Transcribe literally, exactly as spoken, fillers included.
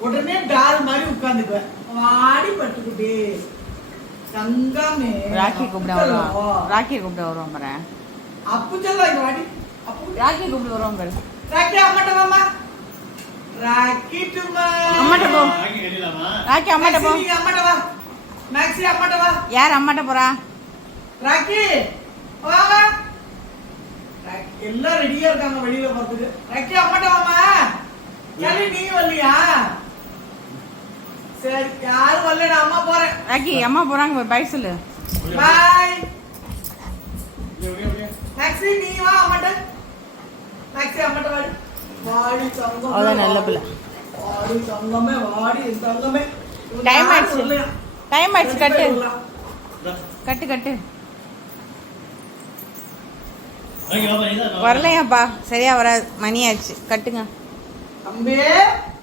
உடனே டால் மாதிரி உட்கார்ந்துக்குவேன். வாடி பட்டுக்கிட்டே தங்கமே. ராக்கி கூப்பிட வருவோம். ராக்கி கூப்பிட வருவோம் பாரு. அப்பு சொல்லுங்க வாடி. அப்பு ராக்கி கூப்பிட வருவோம் பாரு. ராக்கி அம்மாட்ட வாமா. ராக்கி டுமா. அம்மாட்ட போ. ராக்கி கடிலாமா? ராக்கி அம்மாட்ட போ. நீ அம்மாட்ட வா. மேக்ஸி அம்மாட்ட வா. யார் அம்மாட்ட போறா? ராக்கி வா வா. ராக்கி எல்லாம் ரெடியா இருக்காங்க வெளியில போறதுக்கு. ராக்கி அம்மாட்ட வாமா. சரி நீ வரலையா? சரி யாரும் வரல, நான் அம்மா போறேன். ராக்கி அம்மா போறாங்க, பை சொல்லு. பை. Okay okay. மேக்ஸி நீ வா அம்மாட்ட. மேக்ஸி அம்மாட்ட வாடி. வாடி தங்கம். அவ நல்ல பிள்ளை. வாடி தங்கமே, வாடி தங்கமே. டைம் ஆயிடுச்சு. டைம் ஆயிடுச்சு, கட்டு கட்டு கட்டு. வரலையாப்பா, சரியா வராது, மணி ஆச்சு, கட்டுங்க தம்பி.